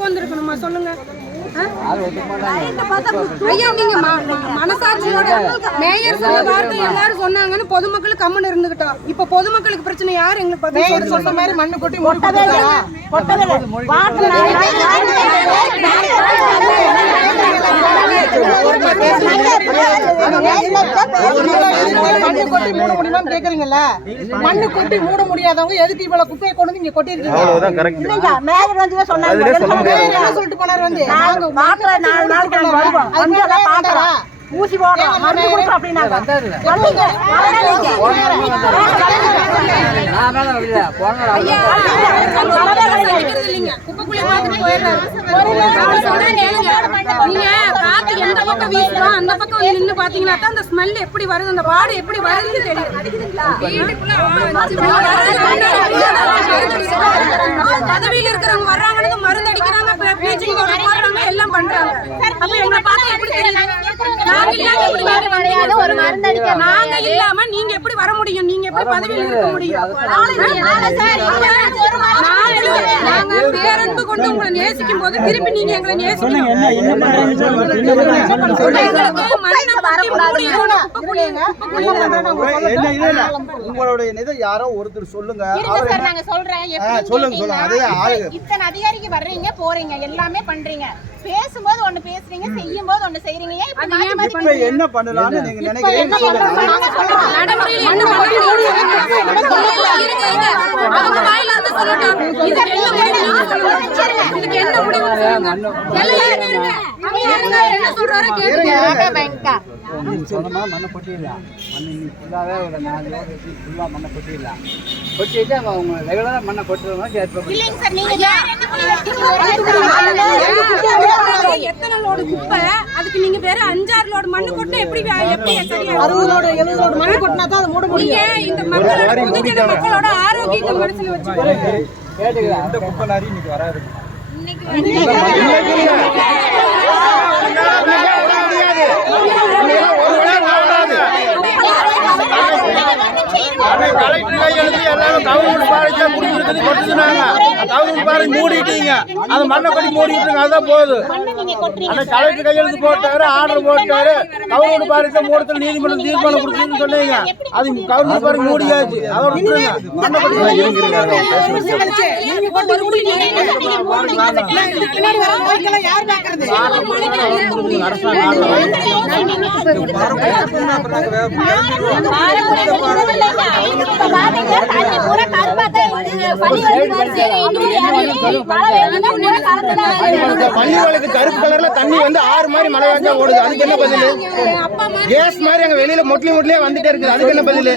உட்காந்துருக்கணுமா சொல்லுங்க? ஐயா நீங்க மனசாட்சியோட மேயர் சொன்ன வார்த்தை எல்லாரும் சொன்னாங்கன்னு பொதுமக்கள் கம்முன்னு இருந்துகிட்டோம் இப்ப பொதுமக்களுக்கு பிரச்சனை யாரு எங்களுக்கு பதில்? சொன்ன மாதிரி மண்ணு கொட்டி கொடுத்தாரா? மண்ணு கொட்டி மூட முடியுமான்னு கேக்குறீங்கல்ல மண்ணு கொட்டி மூட முடியாதவங்க எதுக்கு இவ்வளவு குப்பையை கொண்டு வந்து இங்க கொட்டிருக்கீங்க அவ்வளவுதான் மேயர் வந்து சொன்னாங்க சொல்லிட்டு போனாரு வந்து நாங்க மாத்திரை நாலு நாளைக்கு வருவோம் ஊசி போடுறோம் மருந்து கொடுக்குறோம் அப்படின்னாங்க வந்துங்க ஐயா, இல்லைங்க. குப்பைக்குள்ளே பக்கம் வீசுதோ அந்த பக்கம் நின்னு பாத்தீங்கன்னா தான் அந்த ஸ்மெல் எப்படி வருது அந்த வாடை எப்படி வருதுன்னு தெரியும் பதவியில இருக்கிறவங்க வர்றாங்கன்னு மருந்து அடிக்கிறாங்க ப்ளீச்சிங் போடுறாங்க எல்லாம் பண்றாங்க அப்ப எங்களை பார்த்தா எப்படி தெரியும் நாங்க இல்லாம எப்படி வர முடியாது ஒரு மருந்து அடிக்க நாங்க இல்லாம நீங்க எப்படி வர முடியும் எப்படி பதவியில இருக்க முடியும்? நாங்க பேரன்பு கொண்டு உங்களை நேசிக்கும் போது திருப்பி நீங்க எங்களை நேசிக்கணும். உங்களுடைய இதை யாரோ ஒருத்தர் சொல்லுங்க சொல்லுங்க, சொல்லுங்க. அதே கேட்டீங்கன்னா, ஆளு. இப்ப இத்தனை அதிகாரிக்கு வர்றீங்க போறீங்க எல்லாமே பண்றீங்க பேசும்போது ஒண்ணு பேசுறீங்க செய்யும் போது ஒண்ணு செய்றீங்க ஏன் இப்படி மாத்தி மாத்தி இப்ப என்ன பண்ணலாம்னு நீங்க நினைக்கிறீங்க என்ன முடிவு. சொன்னமா மண்ணை கொட்டிடலாம். மண் இன்னைக்கு ஃபுல்லாகவே ஒரு நாலு லோடு வச்சு ஃபுல்லாக மண்ணை கொட்டிடலாம். கொட்டிட்டு அவங்க ரெகுலராக மண்ணை கொட்டுறவங்க இல்லைங்க சார் நீங்க? எத்தனை லோடு குப்பை? அதுக்கு நீங்க வேற அஞ்சாறு லோடு மண்ணு கொட்டு எப்படி எப்படி சரியா அறுபதோட எழுபதோட மண்ணு கொட்டினா தான் அதை மூட முடியும். நீங்க இந்த மக்களோட பொதுஜன மக்களோட ஆரோக்கியத்தை மனசுல கேட்டுக்கிறேன் குப்பை நாரி இன்னைக்கு வராது கையெழுத்து எல்லாரும் கவர்மெண்ட் முடிஞ்சிருக்குது கொட்டுனாங்க கவர்மெண்ட் பாறை மூடிட்டீங்க. அது மண்ணை கொட்டி மூடிட்டுங்க அதான் போகுது. மண்ணை நீங்க கொட்டுறீங்க அந்த கலெக்டர் கையெழுத்து போட்டாரு ஆர்டர் போட்டாரு. கவர்மெண்ட் பாறைக்கு மூடத்தில் நீதிமன்றம் தீர்மானம் கொடுத்துன்னு சொன்னீங்க. அது கவர்மெண்ட் பாறை மூடியாச்சு. அதோட விட்டுருங்க. பள்ளிவாளுக்கு கருப்பு கலர்ல தண்ணி வந்து ஆறு மாதிரி மழை வாஞ்சா ஓடுது. அதுக்கு என்ன பதில்? கேஸ் மாதிரி அங்க வெளியில மொட்லி மொட்லியே வந்துட்டே இருக்குது. அதுக்கு என்ன பதில்?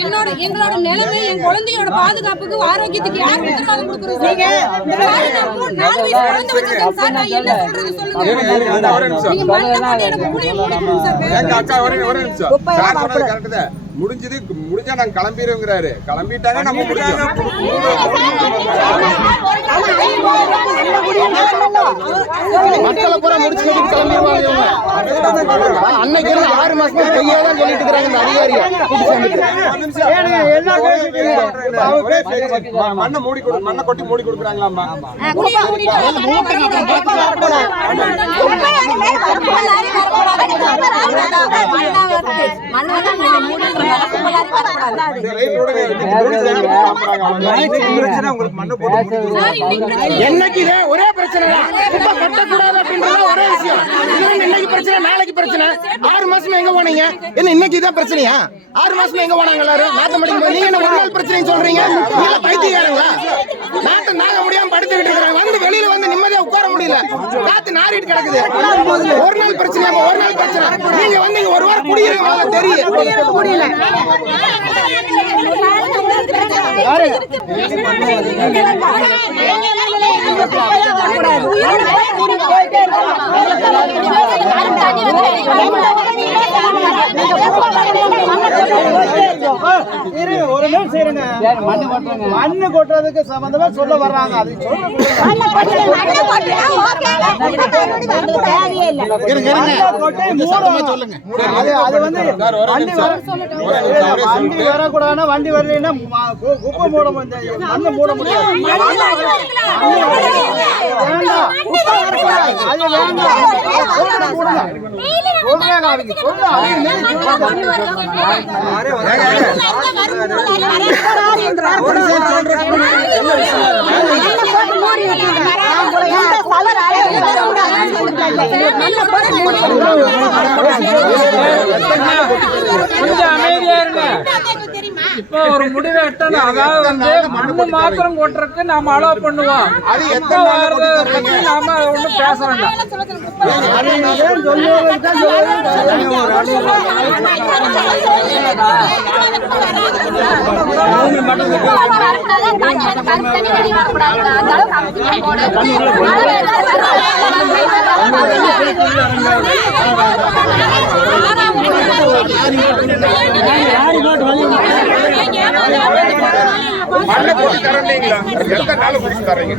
என்னோட எங்களோட நிலைமை என் குழந்தையோட பாதுகாப்புக்கு ஆரோக்கியத்துக்கு யார் உத்தரவாதம் அக்கா ஒரே ஒரு நிமிஷம் முடிஞ்சது முடிஞ்சா நாங்க கிளம்பிடுவோங்கிறாரு கிளம்பிட்டாங்க நம்ம முடிஞ்சோம் மக்களை பூரா முடிச்சு கட்டிட்டு கிளம்பிடுவாங்க இவங்க. அன்னைக்கு இருந்து ஆறு மாசமா பொய்யா தான் சொல்லிட்டு இருக்கிறாங்க இந்த அதிகாரியை மண்ணை மூடி கொடு மண்ணை கொட்டி மூடி கொடுக்குறாங்களாம்மா என்னைக்கு ஒரே பிரச்சனை கட்டக்கூடாது அப்படின்றது ஒரே விஷயம். இன்னைக்கு பிரச்சனை நாளைக்கு பிரச்சனை. ஆறு மாசமா எங்க போனீங்க? என்ன இன்னைக்கு தான் பிரச்சனையா? ஆறு மாசமா எங்க போனாங்க எல்லாரும்? நாத்த முடியும் நீங்க என்ன ஒரு நாள் பிரச்சனை சொல்றீங்க? நீங்க பைத்தியக்காரங்களா? நாட்டை நாங்க முடியாம படுத்துக்கிட்டு இருக்கிறாங்க. வந்து வெளியில வந்து நிம்மதியா உட்கார முடியல. காத்து நாரிட்டு கிடக்குது. ஒரு நாள் பிரச்சனை ஒரு நாள் பிரச்சனை. நீங்க வந்து இங்க ஒரு வாரம் குடியிருக்க தெரியும் முடியல கூடாது ஒரு நிமிஷம். சரி மண்ணு கொட்டுறதுக்கு சம்பந்தமா சொல்ல வர்றாங்க அது சொல்லுங்க அது வந்து வண்டி. வர வண்டி. வரக்கூடாதுன்னா வண்டி வரலைன்னா குப்பை மூட முடியாது மண்ணு மூட முடியாது அது வேண்டாம் கொஞ்சம் அமைதியா இருங்க இப்போ ஒரு முடிவை எட்டணும் அதாவது வந்து மண்ணு மாத்திரம் கொட்டுறதுக்கு நாம அலோவ் பண்ணுவோம் அது எத்தனை வர்றது பத்தி? நாம ஒண்ணும் பேச வேண்டாம் அது இதான் சொல்லுவதுக்கு தான் சொல்லுவேன். மண்ணை கொட்டி தரேன்